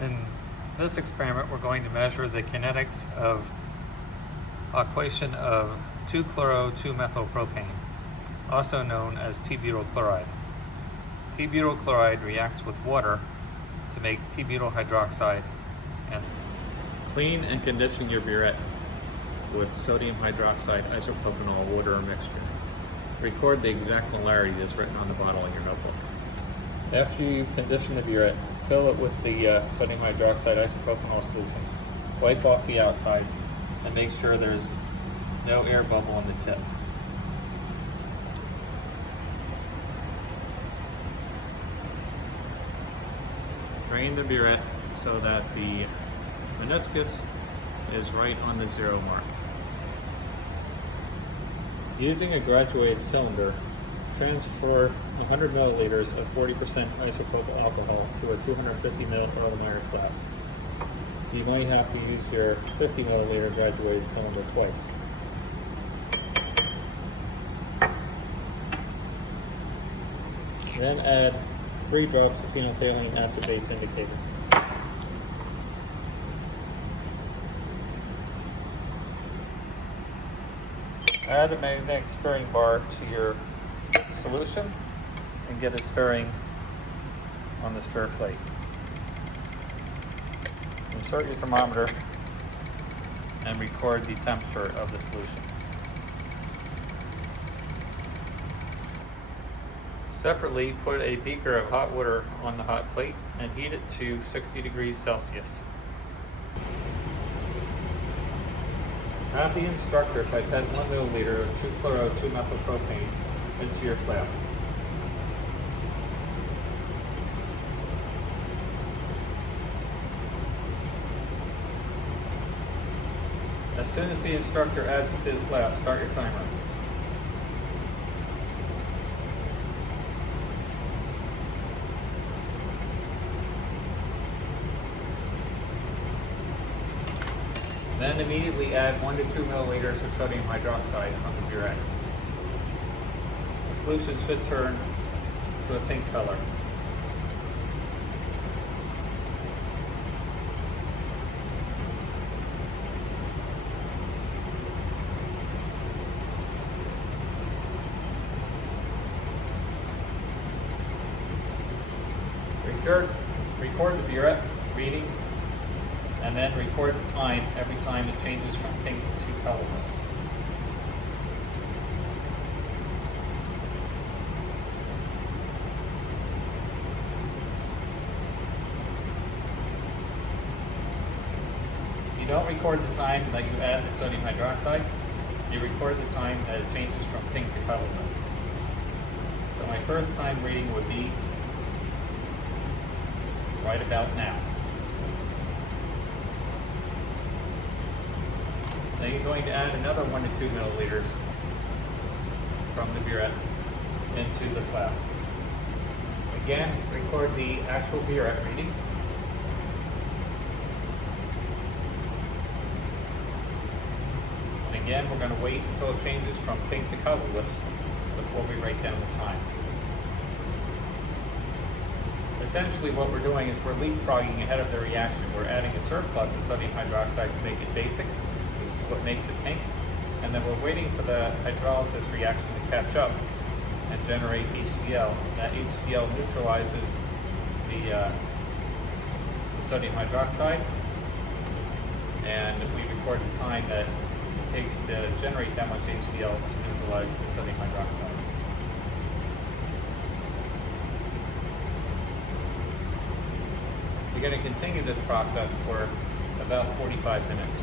In this experiment, we're going to measure the kinetics of equation of 2-chloro-2-methylpropane, also known as t-butyl chloride. T-butyl chloride reacts with water to make t-butylhydroxide and clean and condition your burette with sodium hydroxide isopropanol water mixture. Record the exact molarity that's written on the bottle in your notebook. After you condition the burette, fill it with the sodium hydroxide isopropanol solution. Wipe off the outside and make sure there's no air bubble on the tip. Drain the burette so that the meniscus is right on the 0 mark. Using a graduated cylinder, transfer 100 milliliters of 40% isopropyl alcohol to a 250 milliliter flask. You might have to use your 50 milliliter graduated cylinder twice. Then add 3 drops of phenolphthalein acid base indicator. Add a magnetic stirring bar to your solution and get it stirring on the stir plate. Insert your thermometer and record the temperature of the solution. Separately, put a beaker of hot water on the hot plate and heat it to 60 degrees Celsius. Add the instructor pipette 1 milliliter of 2-chloro-2-methylpropane into your flask. As soon as the instructor adds it to the flask, start your timer. Then immediately add 1 to 2 milliliters of sodium hydroxide from the burette. The solution should turn to a pink color. Record the burette reading, and then record the time every time it changes from pink to colorless. You don't record the time that you add the sodium hydroxide, you record the time that it changes from pink to colorless. So my first time reading would be right about now. Then you're going to add another 1 to 2 milliliters from the burette into the flask. Again, record the actual burette reading. And again, we're going to wait until it changes from pink to colorless before we write down the time. Essentially what we're doing is we're leapfrogging ahead of the reaction. We're adding a surplus of sodium hydroxide to make it basic, which is what makes it pink, and then we're waiting for the hydrolysis reaction to catch up and generate HCl. That HCl neutralizes the sodium hydroxide, and we record the time that it takes to generate that much HCl to neutralize the sodium hydroxide. You're going to continue this process for about 45 minutes.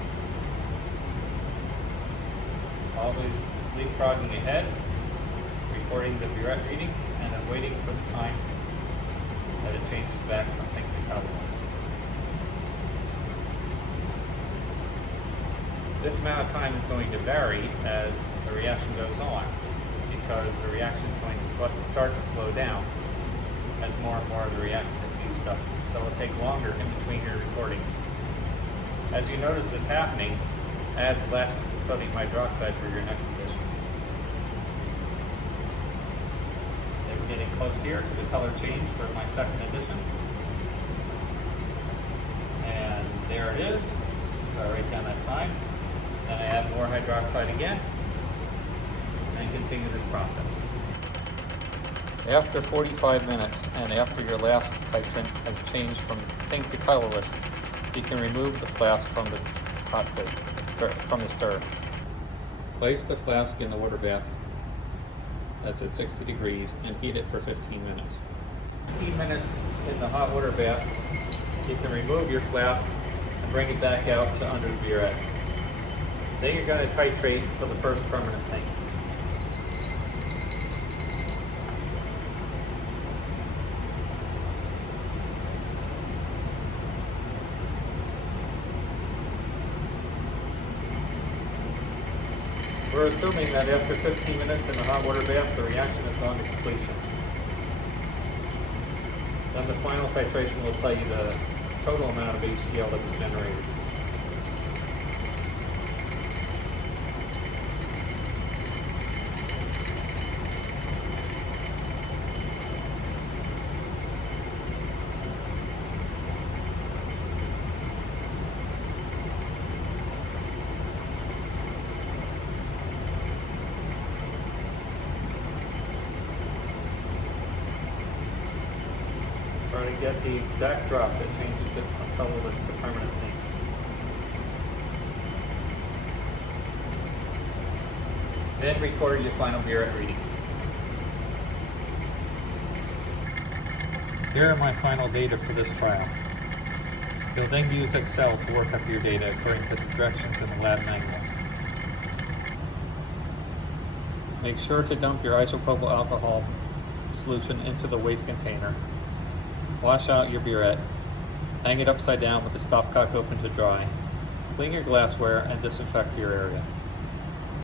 Always leapfrogging ahead, recording the burette reading, and then waiting for the time that it changes back from pink to colorless. This amount of time is going to vary as the reaction goes on, because the reaction is going to start to slow down as more and more of the reactant is used up. So it'll take longer in between your recordings. As you notice this happening, add less sodium hydroxide for your next addition. And we're getting close here to the color change for my second addition. there it is. So I write down that time. Then I add more hydroxide again, and continue this process. After 45 minutes and after your last titrant has changed from pink to colorless, you can remove the flask from the hot plate, from the stir. Place the flask in the water bath that's at 60 degrees and heat it for 15 minutes. 15 minutes in the hot water bath, you can remove your flask and bring it back out to under the burette. Then you're going to titrate until the first permanent tank. We're assuming that after 15 minutes in the hot water bath, the reaction has gone to completion. Then the final titration will tell you the total amount of HCl that was generated. Try to get the exact drop that changes it from colorless to permanent pink. Then record your final burette reading. Here are my final data for this trial. You'll then use Excel to work up your data according to the directions in the lab manual. Make sure to dump your isopropyl alcohol solution into the waste container. Wash out your burette, hang it upside down with the stopcock open to dry, clean your glassware, and disinfect your area.